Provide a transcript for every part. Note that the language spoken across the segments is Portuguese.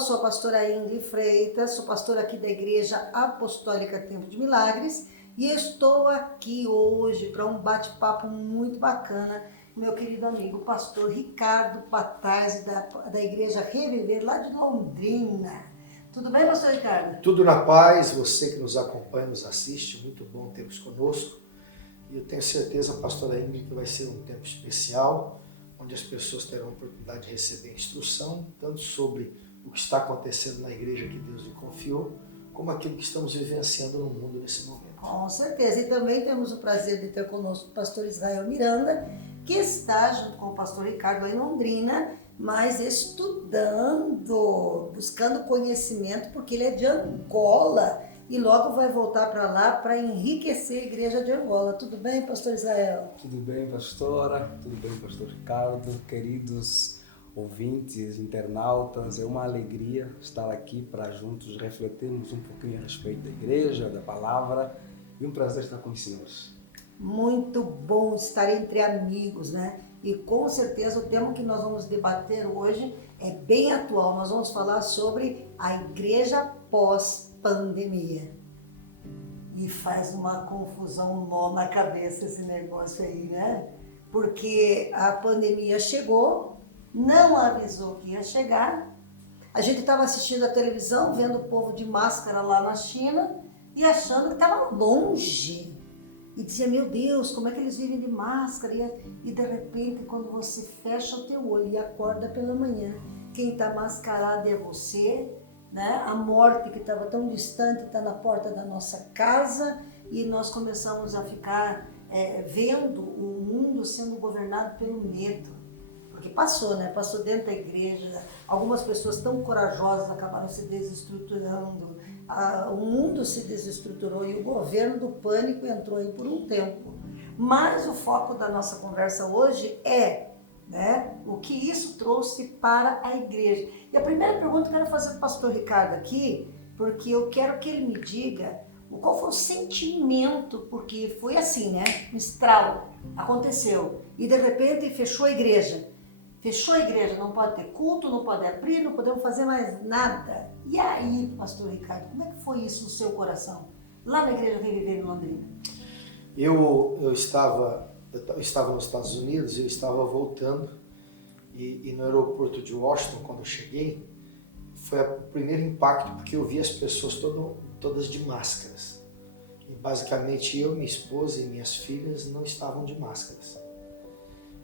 sou a pastora Ingrid Freitas, sou pastora aqui da Igreja Apostólica Tempo de Milagres e estou aqui hoje para um bate-papo muito bacana com meu querido amigo, o pastor Ricardo Patazzi, da Igreja Reviver, lá de Londrina. Tudo bem, pastor Ricardo? Tudo na paz, você que nos acompanha, nos assiste, muito bom tê-los conosco. E eu tenho certeza, pastora Ingrid, que vai ser um tempo especial, onde as pessoas terão a oportunidade de receber instrução, tanto sobre o que está acontecendo na igreja que Deus lhe confiou, como aquilo que estamos vivenciando no mundo nesse momento. Com certeza. E também temos o prazer de ter conosco o pastor Israel Miranda, que está junto com o pastor Ricardo em Londrina, mas estudando, buscando conhecimento, porque ele é de Angola e logo vai voltar para lá para enriquecer a igreja de Angola. Tudo bem, pastor Israel? Tudo bem, pastora? Tudo bem, pastor Ricardo? Queridos ouvintes, internautas, é uma alegria estar aqui para juntos refletirmos um pouquinho a respeito da igreja, da palavra, e um prazer estar com os senhores. Muito bom estar entre amigos, né? E com certeza o tema que nós vamos debater hoje é bem atual. Nós vamos falar sobre a igreja pós-pandemia. E faz uma confusão, um nó na cabeça esse negócio aí, né? Porque a pandemia chegou, não avisou que ia chegar. A gente estava assistindo a televisão, vendo o povo de máscara lá na China e achando que estava longe. E dizia, meu Deus, como é que eles vivem de máscara? E de repente, quando você fecha o teu olho e acorda pela manhã, quem está mascarado é você, né? A morte que estava tão distante está na porta da nossa casa e nós começamos a ficar vendo o mundo sendo governado pelo medo. Porque passou, né? Passou dentro da igreja, algumas pessoas tão corajosas acabaram se desestruturando, o mundo se desestruturou e o governo do pânico entrou aí por um tempo. Mas o foco da nossa conversa hoje é, né, o que isso trouxe para a igreja. E a primeira pergunta que eu quero fazer para o pastor Ricardo aqui, porque eu quero que ele me diga qual foi o sentimento, porque foi assim, né? Um estralo, aconteceu. E de repente fechou a igreja. Fechou a igreja, não pode ter culto, não pode abrir, não podemos fazer mais nada. E aí, pastor Ricardo, como é que foi isso no seu coração? Lá na Igreja Reviver em Londrina. Eu estava nos Estados Unidos, eu estava voltando e no aeroporto de Washington, quando eu cheguei, foi o primeiro impacto, porque eu vi as pessoas todas de máscaras. E basicamente eu, minha esposa e minhas filhas não estavam de máscaras.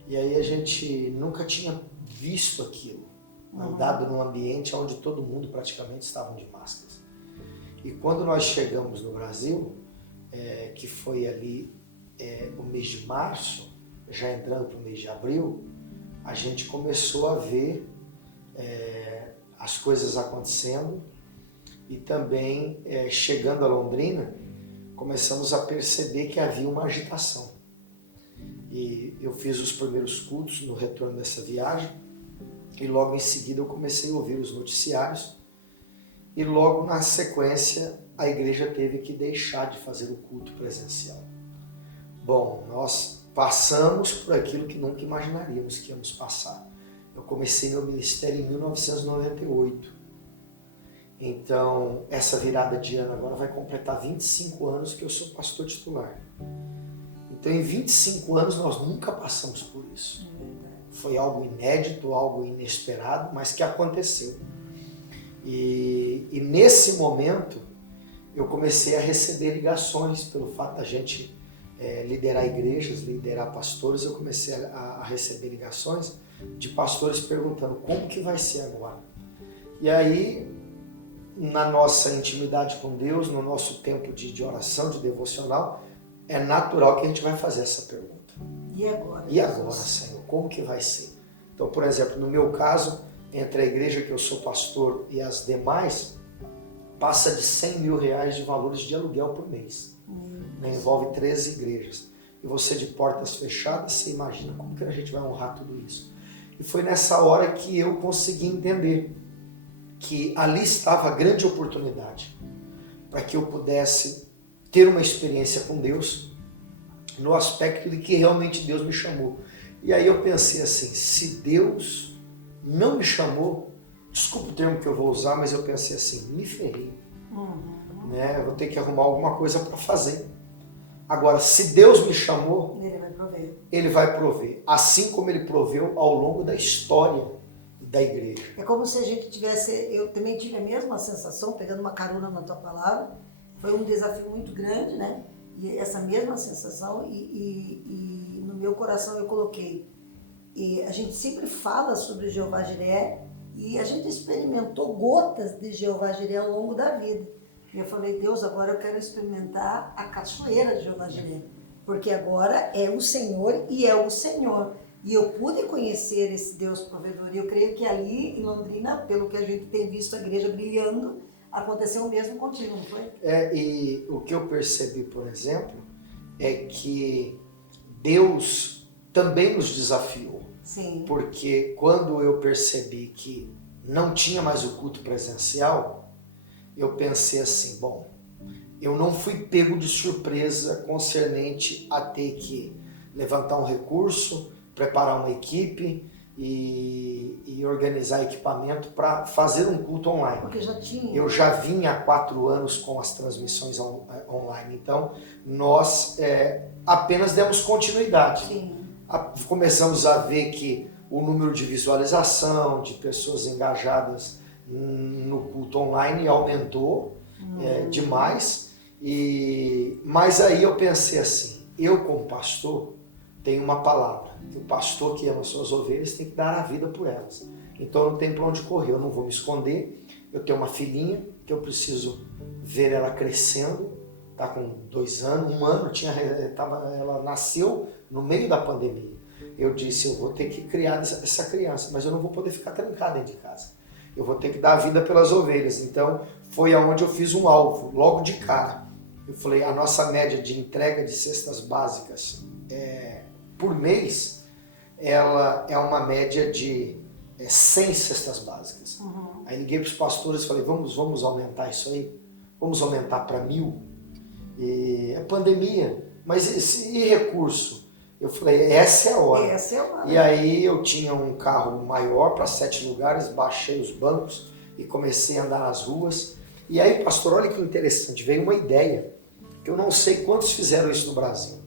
E aí a gente nunca tinha visto aquilo, andado num ambiente onde todo mundo praticamente estava de máscaras. E quando nós chegamos no Brasil, que foi ali o mês de março, já entrando para o mês de abril, a gente começou a ver as coisas acontecendo e também, chegando a Londrina, começamos a perceber que havia uma agitação. E eu fiz os primeiros cultos no retorno dessa viagem e logo em seguida eu comecei a ouvir os noticiários e logo na sequência a igreja teve que deixar de fazer o culto presencial. Bom, nós passamos por aquilo que nunca imaginaríamos que íamos passar. Eu comecei meu ministério em 1998. Então, essa virada de ano agora vai completar 25 anos que eu sou pastor titular. Então, em 25 anos, nós nunca passamos por isso. Foi algo inédito, algo inesperado, mas que aconteceu. E nesse momento, eu comecei a receber ligações pelo fato da gente liderar igrejas, liderar pastores. Eu comecei a receber ligações de pastores perguntando como que vai ser agora. E aí, na nossa intimidade com Deus, no nosso tempo de oração, de devocional, é natural que a gente vai fazer essa pergunta. E agora? E agora, Senhor, como que vai ser? Então, por exemplo, no meu caso, entre a igreja que eu sou pastor e as demais, passa de R$100 mil de valores de aluguel por mês. Envolve 13 igrejas. E você de portas fechadas, você imagina como que a gente vai honrar tudo isso? E foi nessa hora que eu consegui entender que ali estava a grande oportunidade para que eu pudesse ter uma experiência com Deus no aspecto de que realmente Deus me chamou. E aí eu pensei assim, se Deus não me chamou, desculpa o termo que eu vou usar, mas eu pensei assim, me ferrei. Né? Eu vou ter que arrumar alguma coisa para fazer. Agora, se Deus me chamou, Ele vai prover. Ele vai prover. Assim como Ele proveu ao longo da história da igreja. É como se a gente tivesse, eu também tive a mesma sensação, pegando uma carona na tua palavra, foi um desafio muito grande, né? E essa mesma sensação, e no meu coração eu coloquei, e a gente sempre fala sobre Jeová Jiré, e a gente experimentou gotas de Jeová Jiré ao longo da vida. E eu falei, Deus, agora eu quero experimentar a cachoeira de Jeová Jiré, porque agora é o Senhor e é o Senhor. E eu pude conhecer esse Deus provedor. E eu creio que ali em Londrina, pelo que a gente tem visto a igreja brilhando, aconteceu o mesmo contigo, não foi? E o que eu percebi, por exemplo, é que Deus também nos desafiou. Sim. Porque quando eu percebi que não tinha mais o culto presencial, eu pensei assim, bom, eu não fui pego de surpresa concernente a ter que levantar um recurso, preparar uma equipe e organizar equipamento para fazer um culto online. Porque já tinha. Eu já vinha há 4 anos com as transmissões online, então nós apenas demos continuidade. Sim. Começamos a ver que o número de visualização, de pessoas engajadas no culto online aumentou demais. Mas aí eu pensei assim, eu como pastor tenho uma palavra, que o pastor que ama suas ovelhas tem que dar a vida por elas. Então eu não tenho para onde correr, eu não vou me esconder. Eu tenho uma filhinha que eu preciso ver ela crescendo, está com 2 anos, 1 ano, ela nasceu no meio da pandemia. Eu disse, eu vou ter que criar essa criança, mas eu não vou poder ficar trancado dentro de casa. Eu vou ter que dar a vida pelas ovelhas. Então foi aonde eu fiz um alvo, logo de cara. Eu falei, a nossa média de entrega de cestas básicas por mês, ela é uma média de 100 cestas básicas. Aí liguei para os pastores e falei, vamos aumentar isso aí? Vamos aumentar para 1.000? É pandemia, mas e recurso? Eu falei, essa é a hora. Essa é a hora. E aí eu tinha um carro maior para 7 lugares, baixei os bancos e comecei a andar nas ruas. E aí, pastor, olha que interessante, veio uma ideia, que eu não sei quantos fizeram isso no Brasil.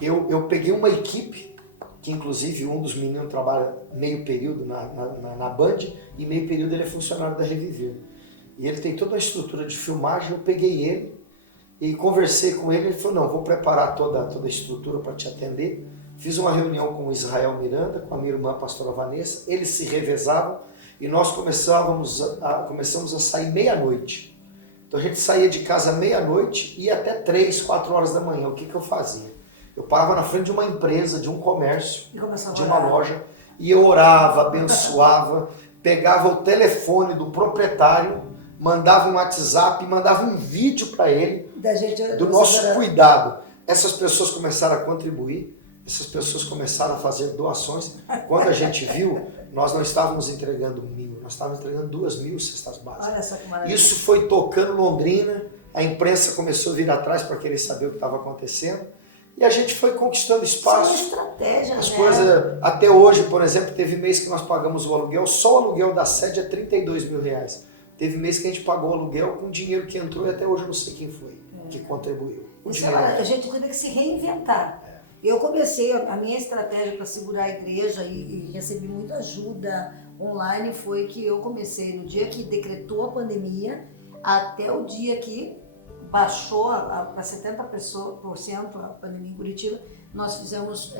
Eu peguei uma equipe, que inclusive um dos meninos trabalha meio período na Band, e meio período ele é funcionário da Reviver. E ele tem toda a estrutura de filmagem, eu peguei ele e conversei com ele, ele falou, não, vou preparar toda a estrutura para te atender. Fiz uma reunião com o Israel Miranda, com a minha irmã, a pastora Vanessa, eles se revezavam e nós começamos a sair meia-noite. Então a gente saía de casa meia-noite e ia até 3, 4 horas da manhã. O que eu fazia? Eu parava na frente de uma empresa, de um comércio, de uma loja, e eu orava, abençoava, pegava o telefone do proprietário, mandava um WhatsApp, mandava um vídeo para ele do nosso cuidado. Essas pessoas começaram a contribuir, essas pessoas começaram a fazer doações. Quando a gente viu, nós não estávamos entregando 1.000, nós estávamos entregando 2.000 cestas básicas. Olha só que maravilha. Isso foi tocando Londrina, a imprensa começou a vir atrás para querer saber o que estava acontecendo. E a gente foi conquistando espaço. Isso é uma estratégia, as né? coisas, até hoje, por exemplo, teve mês que nós pagamos o aluguel, só o aluguel da sede é R$32.000. Teve mês que a gente pagou o aluguel com dinheiro que entrou e até hoje eu não sei quem foi que contribuiu. A gente teve que se reinventar. Eu comecei a minha estratégia para segurar a igreja e recebi muita ajuda online, foi que eu comecei no dia que decretou a pandemia até o dia que baixou para 70% a pandemia em Curitiba. Nós fizemos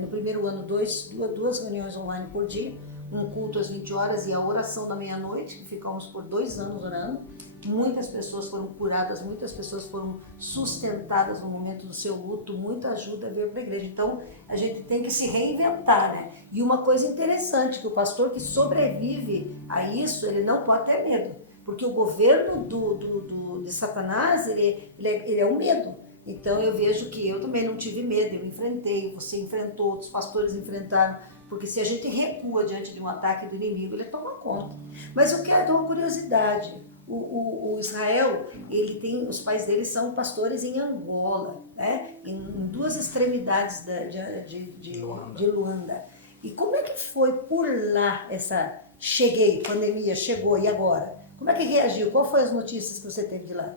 no primeiro ano duas reuniões online por dia, um culto às 20 horas e a oração da meia-noite, que ficamos por 2 anos orando. Muitas pessoas foram curadas, muitas pessoas foram sustentadas no momento do seu luto, muita ajuda veio para a igreja. Então, a gente tem que se reinventar, né? E uma coisa interessante, que o pastor que sobrevive a isso, ele não pode ter medo, porque o governo de Satanás, ele é o medo. Então, eu vejo que eu também não tive medo, eu enfrentei, você enfrentou, outros pastores enfrentaram, porque se a gente recua diante de um ataque do inimigo, ele toma conta. Mas eu quero dar uma curiosidade. O Israel, os pais dele são pastores em Angola, né? Em 2 extremidades de Luanda. E como é que foi por lá cheguei, pandemia, chegou, e agora? Como é que reagiu? Qual foi as notícias que você teve de lá?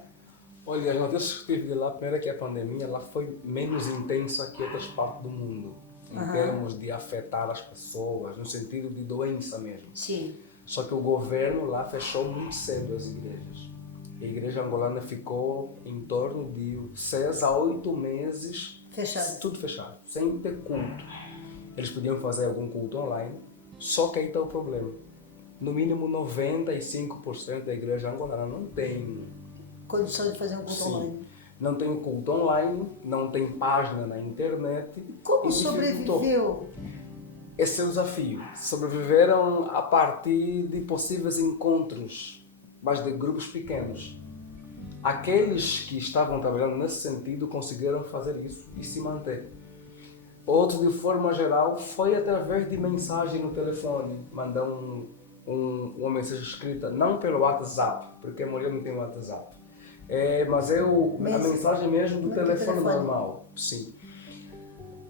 Olha, as notícias que tive de lá, primeiro é que a pandemia lá foi menos intensa que outras partes do mundo, em termos de afetar as pessoas, no sentido de doença mesmo. Sim. Só que o governo lá fechou muito cedo as igrejas. A igreja angolana ficou em torno de 6 a 8 meses Fechado. tudo fechado, sem ter culto. Eles podiam fazer algum culto online, só que aí está o problema. No mínimo 95% da igreja angolana não tem Condição de fazer um culto online. Não tem culto online, não tem página na internet. Como sobreviveu? Esse é o desafio. Sobreviveram a partir de possíveis encontros, mas de grupos pequenos. Aqueles que estavam trabalhando nesse sentido conseguiram fazer isso e se manter. Outros, de forma geral, foi através de mensagem no telefone, mandar uma mensagem escrita, não pelo WhatsApp, porque a mulher não tem WhatsApp. Mas a mensagem mesmo do telefone normal, sim.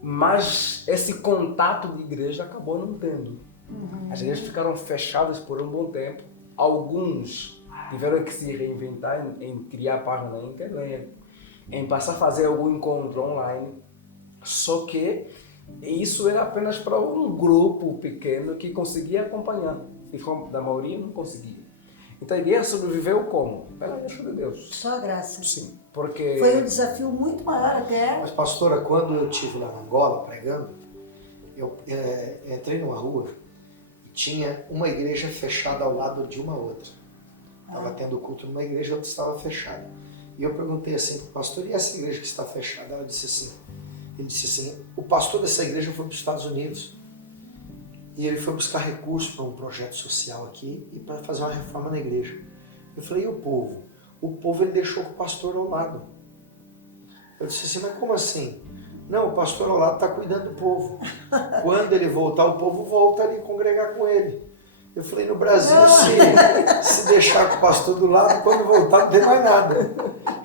Mas esse contato de igreja acabou não tendo. As igrejas ficaram fechadas por um bom tempo. Alguns tiveram que se reinventar em criar página na internet, em passar a fazer algum encontro online. Só que isso era apenas para um grupo pequeno que conseguia acompanhar. E da maioria não conseguia. Então a igreja sobreviveu como? Pela graça de Deus. Só a graça. Sim, porque... Foi um desafio muito maior até. Mas, pastora, quando eu estive lá na Angola pregando, eu entrei numa rua e tinha uma igreja fechada ao lado de uma outra. Estava tendo culto numa igreja e outra estava fechada. E eu perguntei assim para o pastor, e essa igreja que está fechada? Ele disse assim, o pastor dessa igreja foi para os Estados Unidos. E ele foi buscar recursos para um projeto social aqui e para fazer uma reforma na igreja. Eu falei, e o povo? O povo ele deixou o pastor ao lado. Eu disse assim, mas como assim? Não, o pastor ao lado está cuidando do povo. Quando ele voltar, o povo volta ali congregar com ele. Eu falei, no Brasil, se deixar com o pastor do lado, quando voltar não tem mais nada.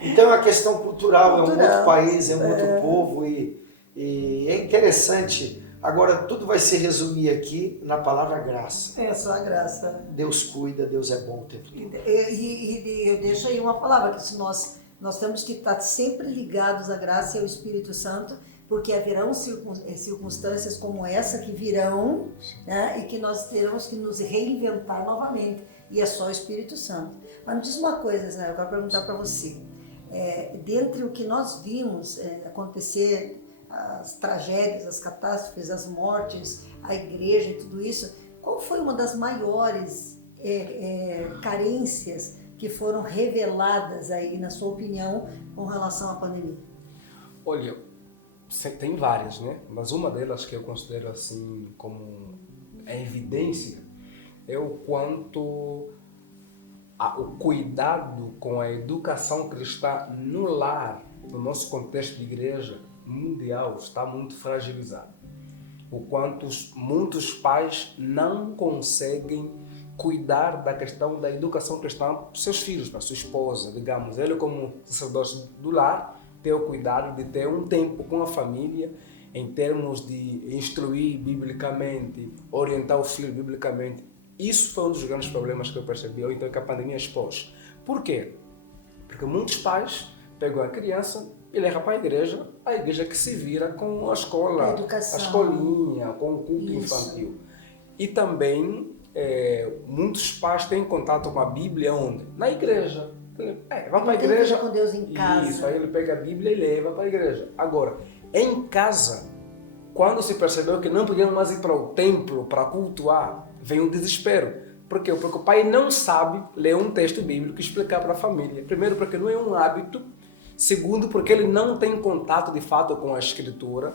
Então é uma questão cultural, é um outro país, é um outro povo e é interessante. Agora, tudo vai se resumir aqui na palavra graça. É só a graça. Deus cuida, Deus é bom o tempo todo. E eu deixo aí uma palavra, que nós temos que estar sempre ligados à graça e ao Espírito Santo, porque haverão circunstâncias como essa que virão, né, e que nós teremos que nos reinventar novamente. E é só o Espírito Santo. Mas me diz uma coisa, Zé, eu quero perguntar para você. Dentre o que nós vimos acontecer, as tragédias, as catástrofes, as mortes, a igreja e tudo isso, qual foi uma das maiores carências que foram reveladas aí, na sua opinião, com relação à pandemia? Olha, tem várias, né? Mas uma delas que eu considero assim como a evidência é o quanto o cuidado com a educação cristã no lar, no nosso contexto de igreja mundial, está muito fragilizado. O quanto muitos pais não conseguem cuidar da questão da educação cristã para os seus filhos, para a sua esposa, digamos. Ele, como sacerdote do lar, ter o cuidado de ter um tempo com a família em termos de instruir biblicamente, orientar o filho biblicamente. Isso foi um dos grandes problemas que eu percebi, ou então que a pandemia expôs. Por quê? Porque muitos pais pegam a criança e levam para a igreja que se vira com a escola, a escolinha, com o culto infantil. E também muitos pais têm contato com a Bíblia onde? Na igreja. Vamos para a igreja. Com Deus em casa. Isso, aí ele pega a Bíblia e leva para a igreja. Agora, em casa, quando se percebeu que não podiam mais ir para o templo para cultuar, vem um desespero. Por quê? Porque o pai não sabe ler um texto bíblico e explicar para a família. Primeiro, porque não é um hábito. Segundo, porque ele não tem contato de fato com a escritura.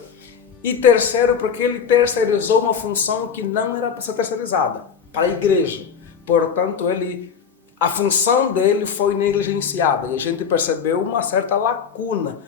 E terceiro, porque ele terceirizou uma função que não era para ser terceirizada, para a igreja. Portanto, a função dele foi negligenciada e a gente percebeu uma certa lacuna.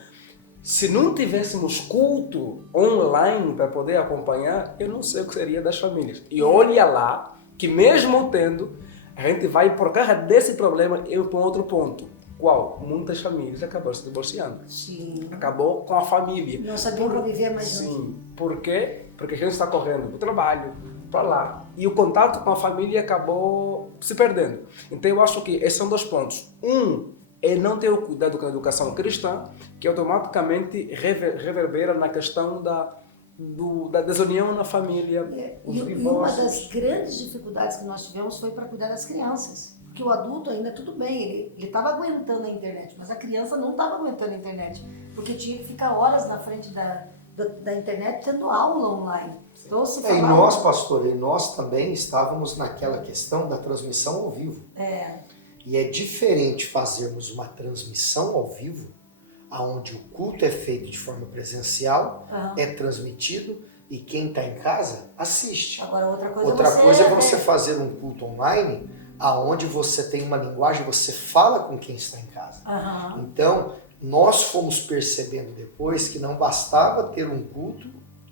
Se não tivéssemos culto online para poder acompanhar, eu não sei o que seria das famílias. E olha lá que mesmo tendo, a gente vai, por causa desse problema, ir para um outro ponto. Qual? Muitas famílias acabaram se divorciando. Sim. Acabou com a família. Não sabiam conviver mais juntos. Sim, porque porque a gente está correndo para o trabalho, para lá, e o contato com a família acabou se perdendo. Então eu acho que esses são dois pontos. Um é não ter o cuidado com a educação cristã, que automaticamente reverbera na questão da desunião na família, os E uma divórcios. das grandes dificuldades que nós tivemos foi para cuidar das crianças. Porque o adulto ainda tudo bem, ele estava aguentando a internet, mas a criança não estava aguentando a internet, porque tinha que ficar horas na frente da internet tendo aula online. Então, se E falava... nós, pastor, e nós também estávamos naquela questão da transmissão ao vivo. E é diferente fazermos uma transmissão ao vivo, onde o culto é feito de forma presencial, é transmitido e quem está em casa assiste. Agora, outra coisa é você fazer um culto online, aonde você tem uma linguagem, você fala com quem está em casa. Então, nós fomos percebendo depois que não bastava ter um culto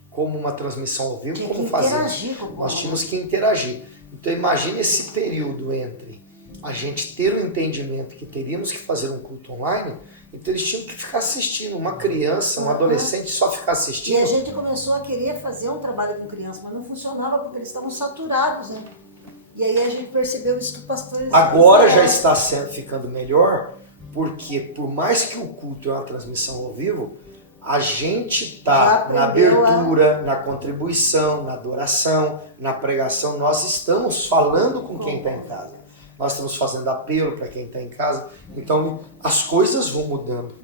como uma transmissão ao vivo, como fazer. Nós tínhamos que interagir. Então, imagine esse período entre a gente ter o entendimento que teríamos que fazer um culto online, então eles tinham que ficar assistindo. Uma criança, um adolescente só ficar assistindo. E a gente começou a querer fazer um trabalho com criança, mas não funcionava porque eles estavam saturados, né? E aí a gente percebeu isso que o pastor... Agora já está ficando melhor, porque por mais que o culto é uma transmissão ao vivo, a gente está na abertura, na contribuição, na adoração, na pregação, nós estamos falando com quem está em casa. Nós estamos fazendo apelo para quem está em casa. Então, as coisas vão mudando.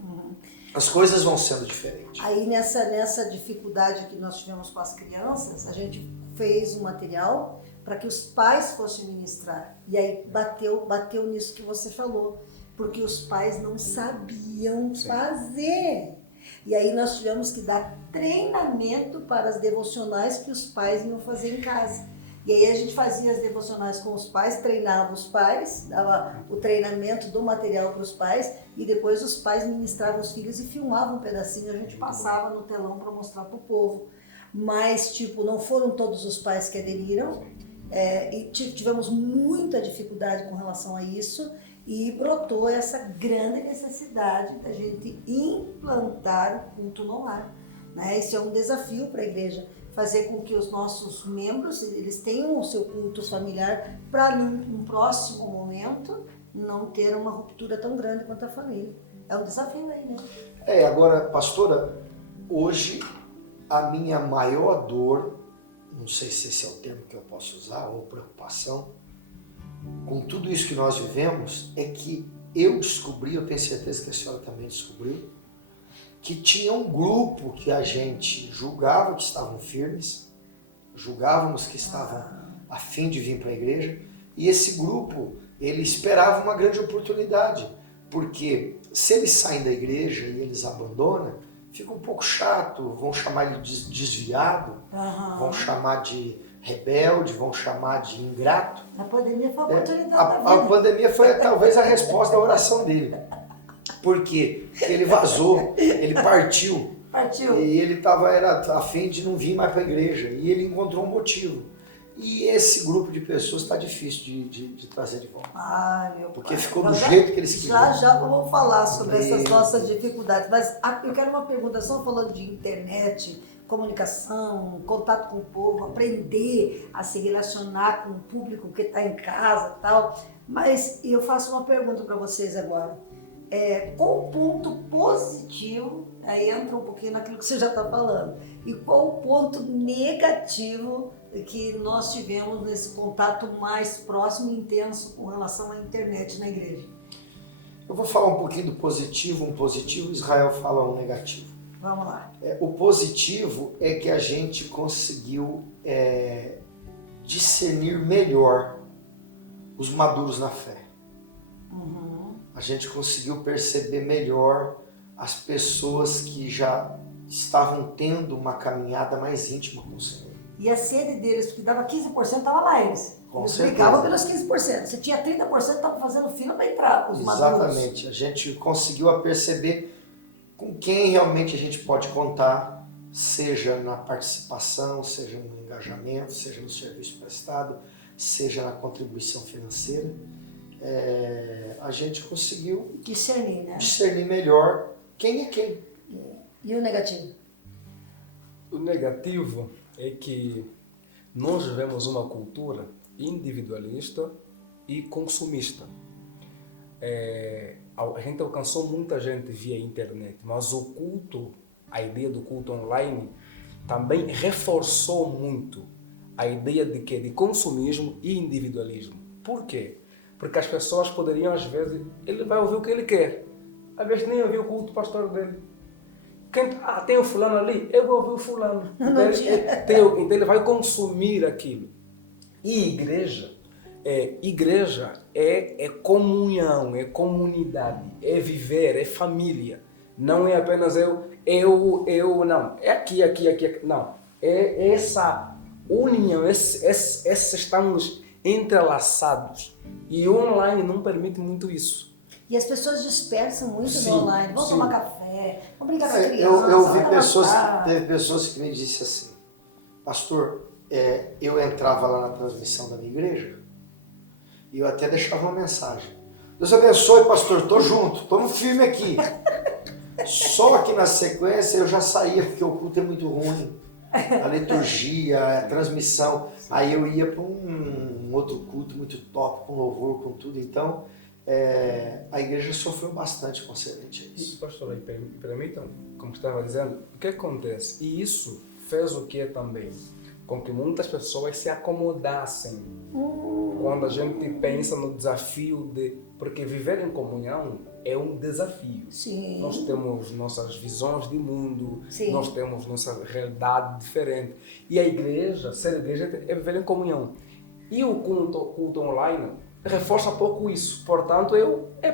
As coisas vão sendo diferentes. Aí, nessa dificuldade que nós tivemos com as crianças, a gente fez um material para que os pais fossem ministrar. E aí, bateu nisso que você falou. Porque os pais não sabiam fazer. E aí, nós tivemos que dar treinamento para as devocionais que os pais iam fazer em casa. E aí a gente fazia as devocionais com os pais, treinava os pais, dava o treinamento do material para os pais e depois os pais ministravam os filhos e filmavam um pedacinho, a gente passava no telão para mostrar para o povo. Mas, não foram todos os pais que aderiram e tivemos muita dificuldade com relação a isso e brotou essa grande necessidade da gente implantar o culto no lar. Né? Isso é um desafio para a igreja. Fazer com que os nossos membros eles tenham o seu culto familiar para num próximo momento não ter uma ruptura tão grande quanto a família. É um desafio aí, né? Agora, pastora, hoje a minha maior dor, não sei se esse é o termo que eu posso usar, ou preocupação, com tudo isso que nós vivemos, é que eu descobri, eu tenho certeza que a senhora também descobriu, que tinha um grupo que a gente julgava que estavam firmes, julgávamos que estavam a fim de vir para a igreja, e esse grupo, ele esperava uma grande oportunidade, porque se eles saem da igreja e eles abandonam, fica um pouco chato, vão chamar ele de desviado, vão chamar de rebelde, vão chamar de ingrato. A pandemia foi a oportunidade da vida. A pandemia foi talvez a resposta da oração dele. Porque ele vazou, ele partiu. E ele era a fim de não vir mais para a igreja. E ele encontrou um motivo. E esse grupo de pessoas está difícil de trazer de volta. Porque ficou do jeito que eles queriam. Já vamos falar sobre essas nossas dificuldades. Mas eu quero uma pergunta, só falando de internet, comunicação, contato com o povo, aprender a se relacionar com o público que está em casa e tal. Mas eu faço uma pergunta para vocês agora. Qual o ponto positivo, aí entra um pouquinho naquilo que você já está falando, e qual o ponto negativo que nós tivemos nesse contato mais próximo e intenso com relação à internet na igreja? Eu vou falar um pouquinho do positivo, Israel fala um negativo. Vamos lá. O positivo é que a gente conseguiu discernir melhor os maduros na fé. A gente conseguiu perceber melhor as pessoas que já estavam tendo uma caminhada mais íntima com o Senhor. E a sede deles, porque dava 15%, estava lá eles. Eles brigavam pelos 15%. Se tinha 30%, estavam fazendo fila para entrar, os maduros. Exatamente. A gente conseguiu perceber com quem realmente a gente pode contar, seja na participação, seja no engajamento, seja no serviço prestado, seja na contribuição financeira. A gente conseguiu discernir melhor quem é quem. E o negativo? O negativo é que nós vivemos uma cultura individualista e consumista. A gente alcançou muita gente via internet, mas o culto, a ideia do culto online, também reforçou muito a ideia de quê? De consumismo e individualismo. Por quê? Porque as pessoas poderiam, às vezes, ele vai ouvir o que ele quer. Às vezes nem ouvir o culto pastor dele. Tem o fulano ali, eu vou ouvir o fulano. Então ele vai consumir aquilo. E igreja é comunhão, é comunidade, é viver, é família. Não é apenas eu, não. É aqui. Não. É essa união, estamos entrelaçados. E o online não permite muito isso. E as pessoas dispersam muito Sim, no online. Vão sim. tomar café, vão brincar com a criança. Eu vi teve pessoas que me disseram assim, pastor, eu entrava lá na transmissão da minha igreja e eu até deixava uma mensagem. Deus abençoe, pastor, tô junto, tô no filme aqui. Só que na sequência eu já saía, porque o culto é muito ruim. A liturgia, a transmissão. Aí eu ia para um outro culto muito top, com louvor, com tudo. Então, a igreja sofreu bastante concernente a isso. E, pastor, permitam, como estava dizendo, o que acontece? E isso fez o que também? Com que muitas pessoas se acomodassem. Quando a gente pensa no desafio de... Porque viver em comunhão é um desafio. Sim. Nós temos nossas visões de mundo, Sim. nós temos nossa realidade diferente. E a igreja, ser igreja, é viver em comunhão. E o culto online reforça pouco isso. Portanto,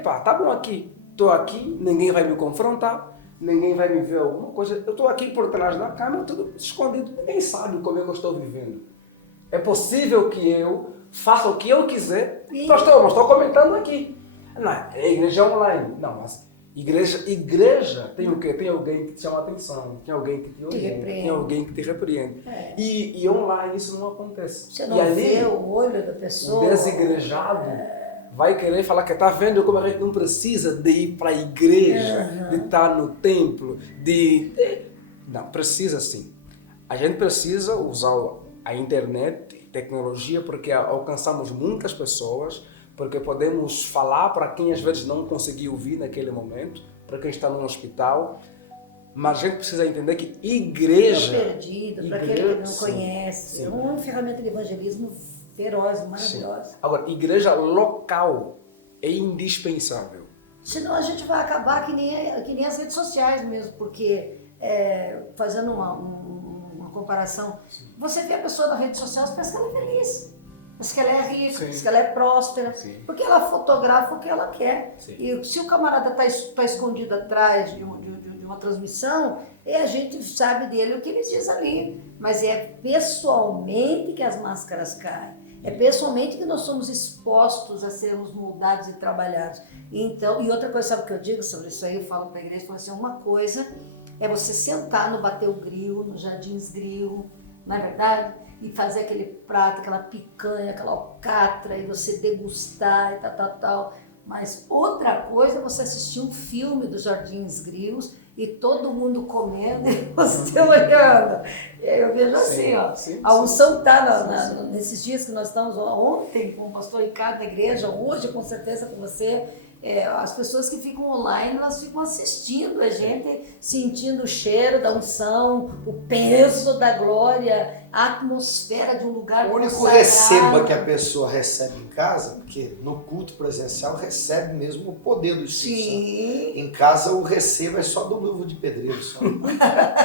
tá bom aqui. Estou aqui, ninguém vai me confrontar, ninguém vai me ver alguma coisa. Eu estou aqui por trás da câmera, tudo escondido. Ninguém sabe como é que eu estou vivendo. É possível que eu faça o que eu quiser. Mas estou comentando aqui. Não, é igreja online. Não, mas igreja tem o quê? Tem alguém que te chama a atenção, tem alguém que te orienta, tem alguém que te repreende. E online isso não acontece. Você não e ali, vê o olho da pessoa. O desigrejado vai querer falar que está vendo como a gente não precisa de ir para a igreja, de estar no templo, Não, precisa sim. A gente precisa usar a internet, tecnologia, porque alcançamos muitas pessoas, porque podemos falar para quem às vezes não conseguiu ouvir naquele momento, para quem está num hospital, mas a gente precisa entender que igreja... perdido, para aquele que não conhece, é uma ferramenta de evangelismo feroz, maravilhosa. Sim. Agora, igreja local é indispensável. Senão a gente vai acabar que nem as redes sociais mesmo, porque fazendo uma comparação, você vê a pessoa na rede social, você pensa que ela é feliz. Diz que ela é rica, diz que ela é próspera, porque ela fotografa o que ela quer. Sim. E se o camarada está escondido atrás de uma transmissão, a gente sabe dele o que ele diz ali. Mas é pessoalmente que as máscaras caem. É pessoalmente que nós somos expostos a sermos moldados e trabalhados. Então, e outra coisa, sabe o que eu digo sobre isso aí? Eu falo para a igreja, assim, uma coisa é você sentar no Bateu Grill, no Jardins Grill, não é verdade? E fazer aquele prato, aquela picanha, aquela alcatra, e você degustar e tal. Mas outra coisa é você assistir um filme dos Jardins Grills e todo mundo comendo e você olhando. Eu vejo assim, a unção está nesses dias que nós estamos, ontem com o pastor Ricardo na igreja, hoje com certeza com você. As pessoas que ficam online, elas ficam assistindo a gente, sentindo o cheiro da unção, o peso da glória, a atmosfera de um lugar o único consagrado. receba que a pessoa recebe em casa, porque no culto presencial recebe mesmo o poder do Espírito Santo. Em casa o receba é só do luva de pedreiro. Só.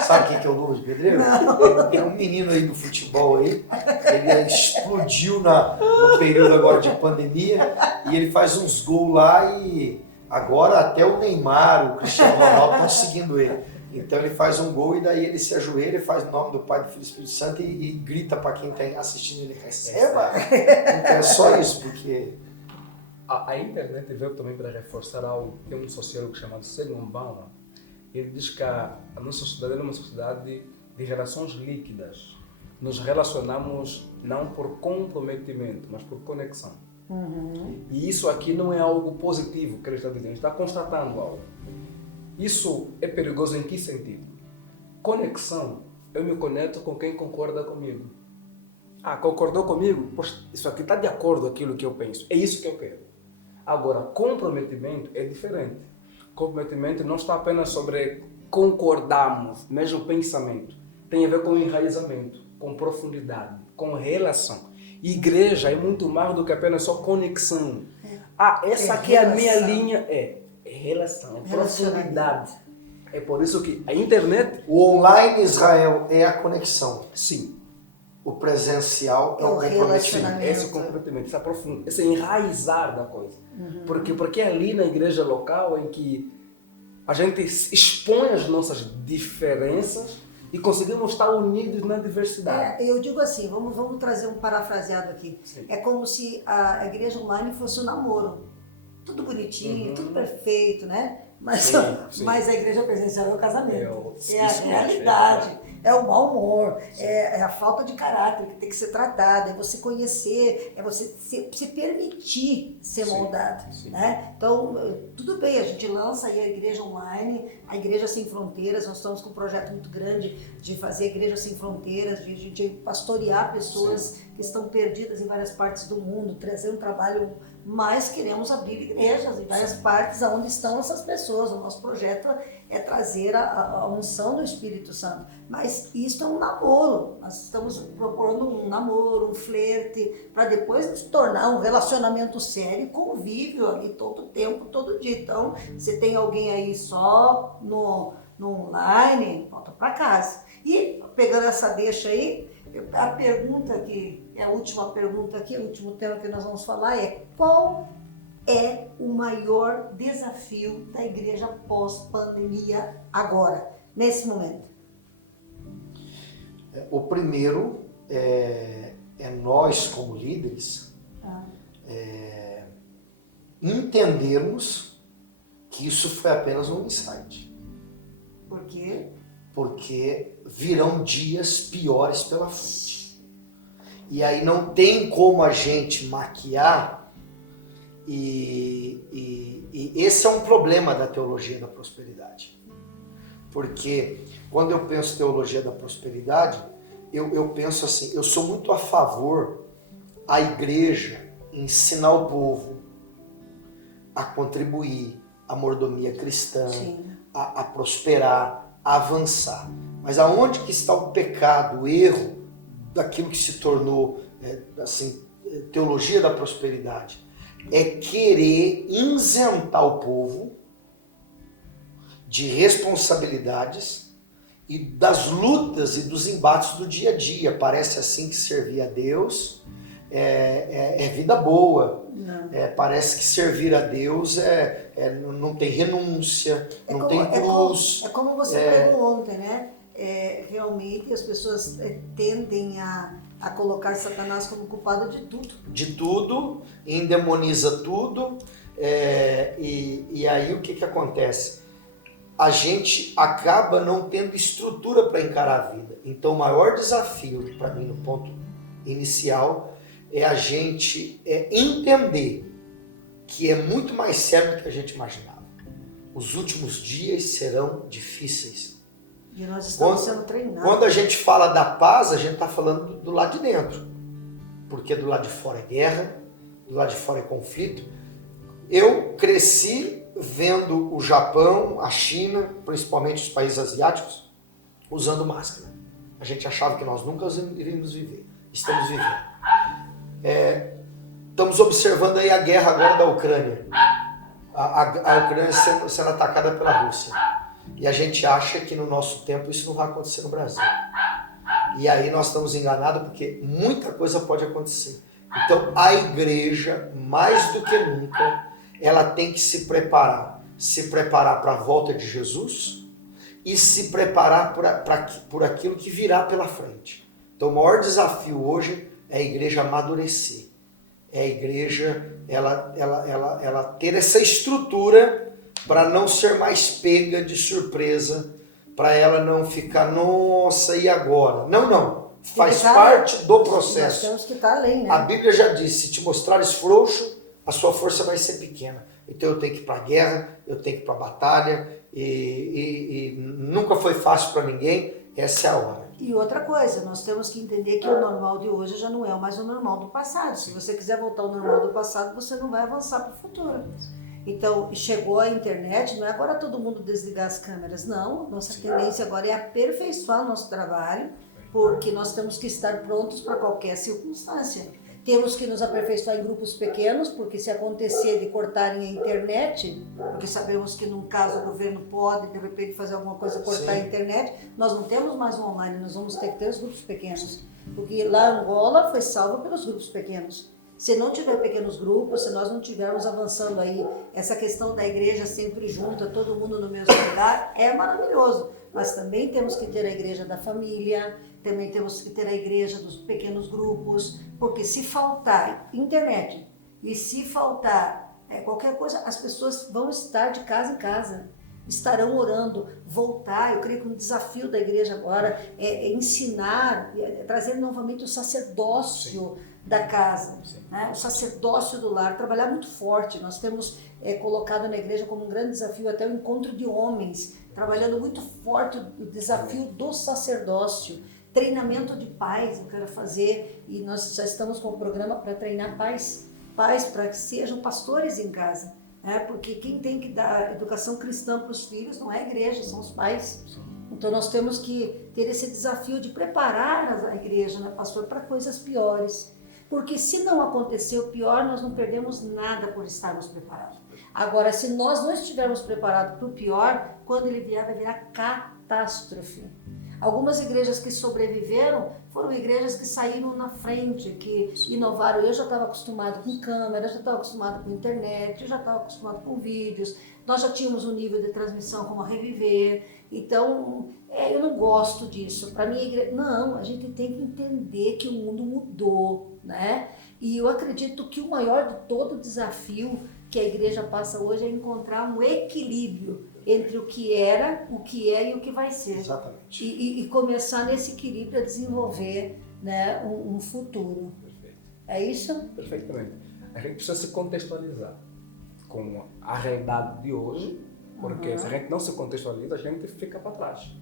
Sabe o que é o luva de pedreiro? Não. É um menino aí do futebol aí, ele explodiu no período agora de pandemia e ele faz uns gols lá e agora até o Neymar, o Cristiano Ronaldo estão seguindo ele. Então ele faz um gol e daí ele se ajoelha, faz o nome do Pai, do Filho e do Espírito Santo e grita para quem está assistindo, ele receba. Então é só isso, porque... A internet veio também para reforçar algo. Tem um sociólogo chamado Zygmunt Bauman. Ele diz que a nossa sociedade é uma sociedade de relações líquidas. Nos relacionamos não por comprometimento, mas por conexão. E isso aqui não é algo positivo que ele está dizendo, ele está constatando algo. Isso é perigoso em que sentido? Conexão eu me conecto com quem concorda comigo. Ah, concordou comigo? Poxa, isso aqui está de acordo com aquilo que eu penso. É isso que eu quero. Agora, comprometimento é diferente. Comprometimento não está apenas sobre concordarmos, mesmo pensamento. Tem a ver com enraizamento, com profundidade, com relação. Igreja é muito mais do que apenas só conexão. Ah, essa aqui é a minha linha. É relação, é profundidade. É por isso que a internet... O online, Israel, é a conexão. Sim. O presencial é o comprometimento. Esse comprometimento, esse enraizar da coisa. Porque é ali na igreja local em que a gente expõe as nossas diferenças e conseguimos estar unidos na diversidade. Eu digo assim, vamos trazer um parafraseado aqui. Sim. É como se a igreja online fosse um namoro. Tudo bonitinho, tudo perfeito, né? Mas a igreja presencial é o casamento. É a realidade, é o mau humor, é a falta de caráter que tem que ser tratada, é você conhecer, é você se permitir ser moldado. Né? Então, tudo bem, a gente lança aí a igreja online, a Igreja Sem Fronteiras, nós estamos com um projeto muito grande de fazer a Igreja Sem Fronteiras, de pastorear pessoas que estão perdidas em várias partes do mundo, trazer um trabalho, mas queremos abrir igrejas em várias partes onde estão essas pessoas. O nosso projeto é trazer a unção do Espírito Santo. Mas isso é um namoro. Nós estamos propondo um namoro, um flerte, para depois se tornar um relacionamento sério, convívio ali todo tempo, todo dia. Então, se tem alguém aí só no online, volta para casa. E pegando essa deixa aí, a pergunta que é a última pergunta aqui, o último tema que nós vamos falar é: qual é o maior desafio da igreja pós-pandemia agora, nesse momento? O primeiro é nós, como líderes, entendermos que isso foi apenas um insight. Por quê? Porque virão dias piores pela frente. E aí não tem como a gente maquiar, e esse é um problema da teologia da prosperidade. Porque quando eu penso teologia da prosperidade, eu penso assim, eu sou muito a favor a igreja ensinar o povo a contribuir, a mordomia cristã, a prosperar, a avançar. Mas aonde que está o pecado, o erro daquilo que se tornou teologia da prosperidade? É querer isentar o povo de responsabilidades e das lutas e dos embates do dia a dia. Parece assim que servir a Deus é vida boa. Parece que servir a Deus não tem renúncia, não tem cruz. É como você pregou ontem, né? Realmente as pessoas tendem a colocar Satanás como culpado de tudo. De tudo, endemoniza tudo, e aí o que acontece? A gente acaba não tendo estrutura para encarar a vida. Então o maior desafio, para mim, no ponto inicial, é a gente entender que é muito mais sério do que a gente imaginava. Os últimos dias serão difíceis. E nós estamos sendo treinados. Quando a gente fala da paz, a gente está falando do lado de dentro. Porque do lado de fora é guerra, do lado de fora é conflito. Eu cresci vendo o Japão, a China, principalmente os países asiáticos, usando máscara. A gente achava que nós nunca iríamos viver. Estamos vivendo. Estamos observando aí a guerra agora da Ucrânia. A Ucrânia sendo atacada pela Rússia. E a gente acha que no nosso tempo isso não vai acontecer no Brasil. E aí nós estamos enganados porque muita coisa pode acontecer. Então a igreja, mais do que nunca, ela tem que se preparar para a volta de Jesus e se preparar por aquilo que virá pela frente. Então o maior desafio hoje é a igreja amadurecer. É a igreja ela ter essa estrutura para não ser mais pega de surpresa, para ela não ficar, nossa, e agora? Não. Faz parte do processo. Nós temos que estar além, né? A Bíblia já diz, se te mostrares frouxo, a sua força vai ser pequena. Então eu tenho que ir para a guerra, eu tenho que ir para a batalha, e nunca foi fácil para ninguém, essa é a hora. E outra coisa, nós temos que entender que o normal de hoje já não é mais o normal do passado. Se você quiser voltar ao normal do passado, você não vai avançar para o futuro. Então, chegou a internet, não é agora todo mundo desligar as câmeras, não. Nossa tendência agora é aperfeiçoar o nosso trabalho, porque nós temos que estar prontos para qualquer circunstância. Temos que nos aperfeiçoar em grupos pequenos, porque se acontecer de cortarem a internet, porque sabemos que num caso o governo pode, de repente, fazer alguma coisa, cortar a internet, nós não temos mais o online, nós vamos ter que ter os grupos pequenos. Porque lá Angola foi salva pelos grupos pequenos. Se não tiver pequenos grupos, se nós não estivermos avançando aí, essa questão da igreja sempre junta, todo mundo no mesmo lugar, é maravilhoso. Mas também temos que ter a igreja da família, também temos que ter a igreja dos pequenos grupos, porque se faltar internet e se faltar qualquer coisa, as pessoas vão estar de casa em casa, estarão orando, voltar. Eu creio que um desafio da igreja agora é ensinar, trazer novamente o sacerdócio da casa, né? O sacerdócio do lar, trabalhar muito forte. Nós temos colocado na igreja como um grande desafio até o encontro de homens, trabalhando muito forte o desafio do sacerdócio. Treinamento de pais eu quero fazer, e nós já estamos com o programa para treinar pais para que sejam pastores em casa, porque quem tem que dar educação cristã para os filhos não é a igreja, são os pais. Então nós temos que ter esse desafio de preparar a igreja, né, pastor, para coisas piores, porque se não acontecer o pior, nós não perdemos nada por estarmos preparados. Agora, se nós não estivermos preparados para o pior, quando ele vier, vai virar catástrofe. Algumas igrejas que sobreviveram foram igrejas que saíram na frente, que inovaram. Eu já estava acostumado com câmera, já estava acostumado com internet, eu já estava acostumado com vídeos. Nós já tínhamos um nível de transmissão como a Reviver. Então, eu não gosto disso. Para mim, a igreja... Não, a gente tem que entender que o mundo mudou, né? E eu acredito que o maior de todo desafio que a igreja passa hoje é encontrar um equilíbrio entre o que era, o que é e o que vai ser. Exatamente. E começar nesse equilíbrio a desenvolver, né, um futuro. Perfeito. É isso? Perfeitamente. A gente precisa se contextualizar com a realidade de hoje, porque se a gente não se contextualiza, a gente fica para trás.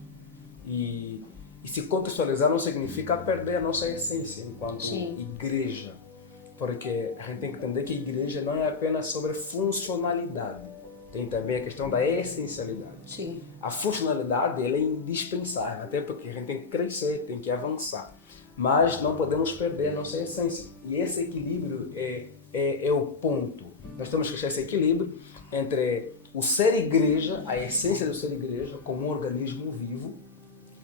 E se contextualizar não significa perder a nossa essência enquanto igreja. Porque a gente tem que entender que a igreja não é apenas sobre funcionalidade. Tem também a questão da essencialidade. Sim. A funcionalidade ela é indispensável, até porque a gente tem que crescer, tem que avançar. Mas não podemos perder a nossa essência. E esse equilíbrio é o ponto. Nós temos que achar esse equilíbrio entre o ser igreja, a essência do ser igreja, como um organismo vivo,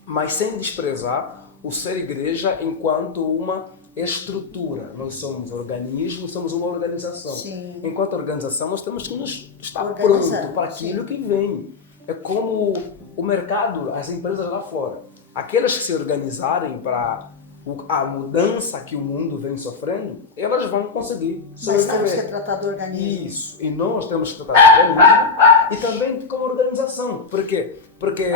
mas sem desprezar o ser igreja enquanto uma estrutura. Nós somos organismo, somos uma organização. Sim. Enquanto organização, nós temos que nos estar Organizar. pronto para aquilo que vem. É como o mercado, as empresas lá fora. Aquelas que se organizarem para a mudança que o mundo vem sofrendo, elas vão conseguir Mas temos que sobreviver. tratar do organismo. Isso. E nós temos que tratar do organismo e também como organização. Por quê? Porque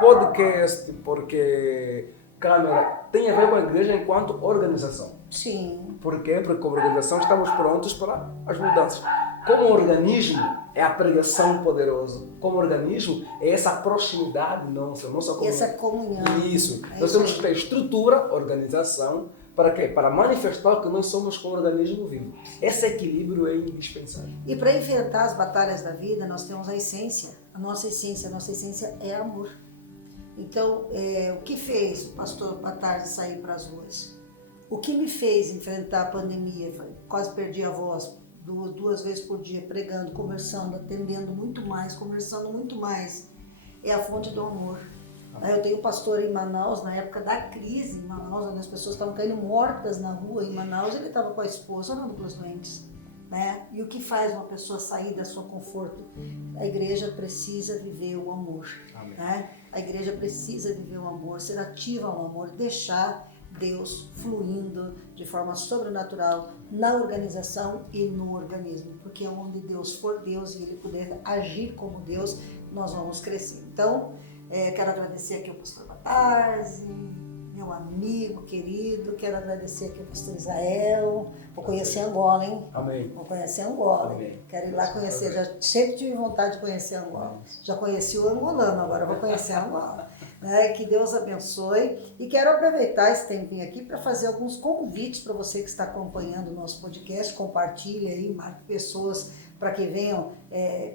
podcast, porque câmera tem a ver com a igreja enquanto organização. Sim. Por quê? Porque como organização estamos prontos para as mudanças. Como organismo é a pregação poderosa. Como organismo é essa proximidade nossa comunhão. Essa comunhão. Isso. É Nós isso temos aí. que ter estrutura, organização, para quê? Para manifestar que nós somos como organismo vivo. Esse equilíbrio é indispensável. E para enfrentar as batalhas da vida, nós temos a essência. A nossa essência é amor. Então, o que fez o pastor Batardi sair para as ruas? O que me fez enfrentar a pandemia? Quase perdi a voz, duas vezes por dia, pregando, conversando, atendendo muito mais, conversando muito mais. É a fonte do amor. Eu tenho um pastor em Manaus, na época da crise em Manaus, onde as pessoas estavam caindo mortas na rua em Manaus, ele estava com a esposa orando pelos doentes. Né? E o que faz uma pessoa sair da sua conforto? A igreja precisa viver o amor. Né? A igreja precisa viver o amor, ser ativa ao amor, deixar Deus fluindo de forma sobrenatural na organização e no organismo, porque onde Deus for Deus e Ele puder agir como Deus, nós vamos crescer. Então, quero agradecer aqui ao pastor Batardi, meu amigo querido, quero agradecer aqui ao pastor Israel. Vou conhecer Angola, hein? Amém. Vou conhecer Angola. Amém. Quero ir lá conhecer, já sempre tive vontade de conhecer Angola. Já conheci o angolano, agora vou conhecer Angola. né? Que Deus abençoe. E quero aproveitar esse tempinho aqui para fazer alguns convites para você que está acompanhando o nosso podcast. Compartilhe aí, marque pessoas para que venham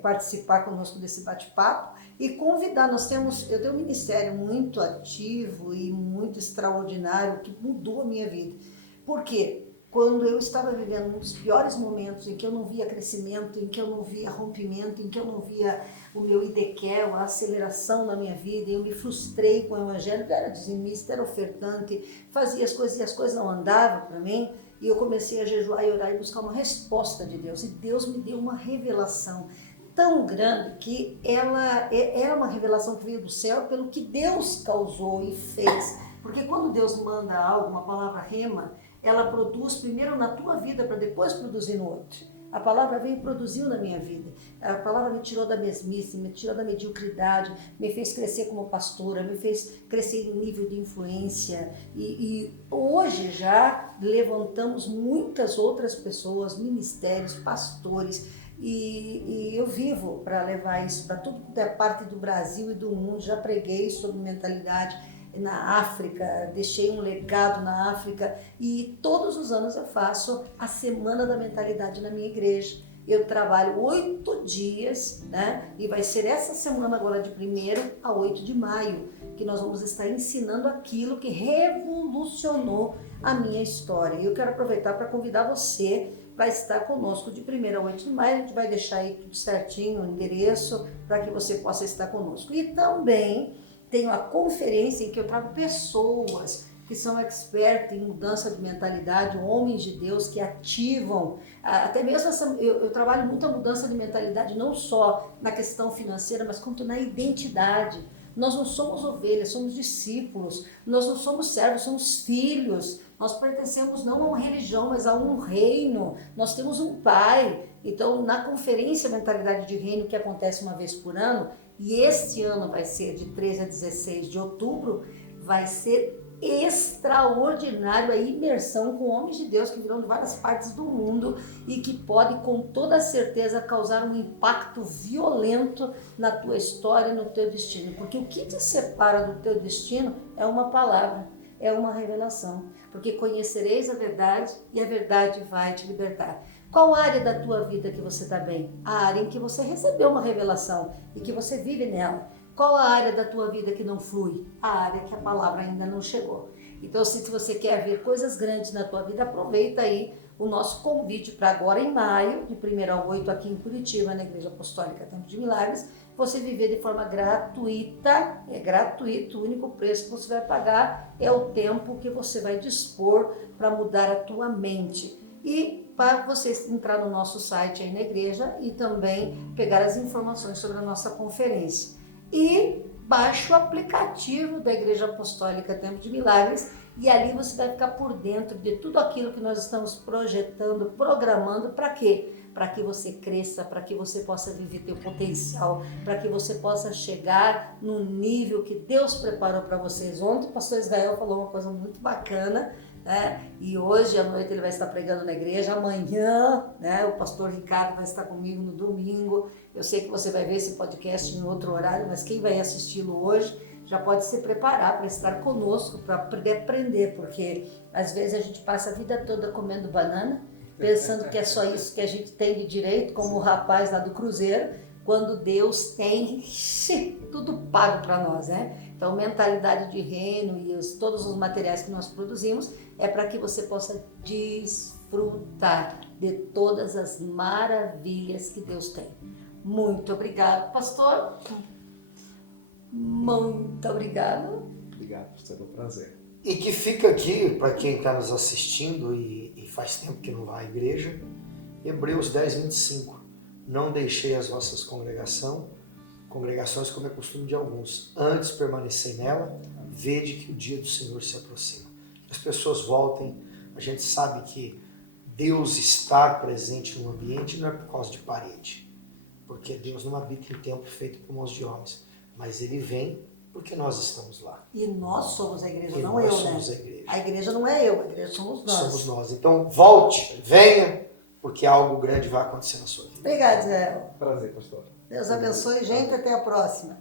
participar conosco desse bate-papo e convidar. Eu tenho um ministério muito ativo e muito extraordinário que mudou a minha vida. Por quê? Quando eu estava vivendo um dos piores momentos em que eu não via crescimento, em que eu não via rompimento, em que eu não via o meu idequel, a aceleração na minha vida, eu me frustrei com o evangelho, eu era dizimista, era ofertante, fazia as coisas e as coisas não andavam para mim, e eu comecei a jejuar e orar e buscar uma resposta de Deus, e Deus me deu uma revelação tão grande que ela era uma revelação que veio do céu pelo que Deus causou e fez, porque quando Deus manda algo, uma palavra rema, ela produz primeiro na tua vida para depois produzir no outro. A palavra veio e produziu na minha vida. A palavra me tirou da mesmice, me tirou da mediocridade, me fez crescer como pastora, me fez crescer em nível de influência. E hoje já levantamos muitas outras pessoas, ministérios, pastores, e eu vivo para levar isso para tudo que é parte do Brasil e do mundo. Já preguei sobre mentalidade na África, deixei um legado na África e todos os anos eu faço a Semana da Mentalidade na minha igreja. Eu trabalho 8 dias, né? E vai ser essa semana agora de 1º a 8 de maio que nós vamos estar ensinando aquilo que revolucionou a minha história. E eu quero aproveitar para convidar você para estar conosco de 1º a 8 de maio. A gente vai deixar aí tudo certinho, o endereço, para que você possa estar conosco. E também tenho a conferência em que eu trago pessoas que são expertos em mudança de mentalidade, homens de Deus que ativam, até mesmo eu trabalho muito a mudança de mentalidade, não só na questão financeira, mas quanto na identidade. Nós não somos ovelhas, somos discípulos, nós não somos servos, somos filhos, nós pertencemos não a uma religião, mas a um reino, nós temos um pai. Então, na conferência Mentalidade de Reino, que acontece uma vez por ano, e este ano vai ser de 13 a 16 de outubro, vai ser extraordinário a imersão com homens de Deus que virão de várias partes do mundo e que pode com toda certeza causar um impacto violento na tua história e no teu destino, porque o que te separa do teu destino é uma palavra, é uma revelação, porque conhecereis a verdade e a verdade vai te libertar. Qual área da tua vida que você está bem? A área em que você recebeu uma revelação e que você vive nela. Qual a área da tua vida que não flui? A área que a palavra ainda não chegou. Então, se você quer ver coisas grandes na tua vida, aproveita aí o nosso convite para agora em maio, de 1º ao 8 aqui em Curitiba, na Igreja Apostólica Tempo de Milagres, você viver de forma gratuita, é gratuito, o único preço que você vai pagar é o tempo que você vai dispor para mudar a tua mente. E para você entrar no nosso site aí na igreja e também pegar as informações sobre a nossa conferência. E baixe o aplicativo da Igreja Apostólica Tempo de Milagres e ali você vai ficar por dentro de tudo aquilo que nós estamos projetando, programando. Para quê? Para que você cresça, para que você possa viver teu potencial, para que você possa chegar no nível que Deus preparou para vocês. Ontem o pastor Israel falou uma coisa muito bacana, e hoje à noite ele vai estar pregando na igreja, amanhã, né, o pastor Ricardo vai estar comigo no domingo. Eu sei que você vai ver esse podcast em outro horário, mas quem vai assisti-lo hoje já pode se preparar para estar conosco, para poder aprender, porque às vezes a gente passa a vida toda comendo banana, pensando que é só isso que a gente tem de direito, como o rapaz lá do cruzeiro, quando Deus tem tudo pago para nós, né? Então, mentalidade de reino e todos os materiais que nós produzimos é para que você possa desfrutar de todas as maravilhas que Deus tem. Muito obrigado, pastor. Muito obrigado. Obrigado, pastor, é um prazer. E que fica aqui, para quem está nos assistindo e faz tempo que não vai à igreja, Hebreus 10, 25. Não deixei as vossas congregações como é costume de alguns. Antes permanecei nela, vede que o dia do Senhor se aproxima. As pessoas voltem. A gente sabe que Deus estar presente no ambiente não é por causa de parede, porque Deus não habita em templo feito por mãos de homens, mas Ele vem porque nós estamos lá. E nós somos a igreja, e não nós eu, somos né? A igreja. A igreja não é eu, a igreja somos nós. Somos nós. Então volte, venha, porque algo grande vai acontecer na sua vida. Obrigado, Zé. Prazer, pastor. Deus abençoe, gente. Até a próxima.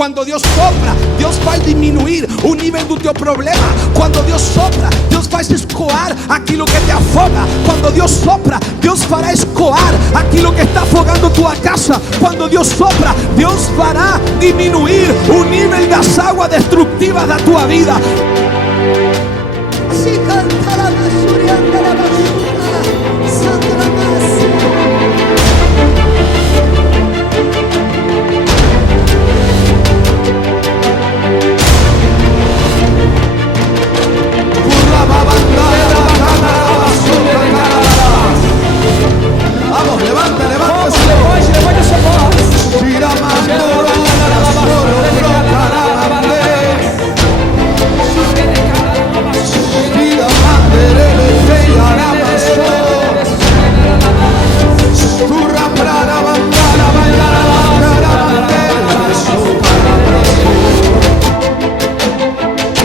Quando Deus sopra, Deus vai diminuir o nível do teu problema. Quando Deus sopra, Deus vai escoar aquilo que te afoga. Quando Deus sopra, Deus fará escoar aquilo que está afogando tua casa. Quando Deus sopra, Deus fará diminuir o nível das águas destrutivas da tua vida. Se canta la basura, anda la basura, santa la massa. Vamos, levanta, levanta. Levante a sua voz. Tira a mano.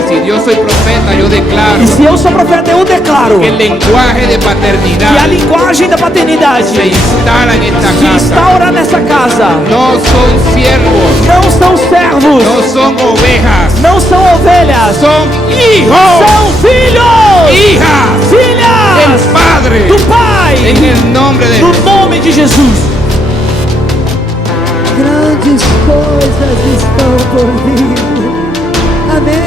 Si yo soy profeta, yo declaro E se eu sou profeta, eu declaro que el lenguaje de que a paternidad linguagem da paternidade se instala en esta se casa. instaura nessa casa. No son siervos, Não são servos, no son ovejas, não são ovelhas, son hijos, são filhos, hijas filhas del Padre, do Pai, en el nombre de no Jesús. nome de Jesus. Grandes coisas estão por vir. Amém.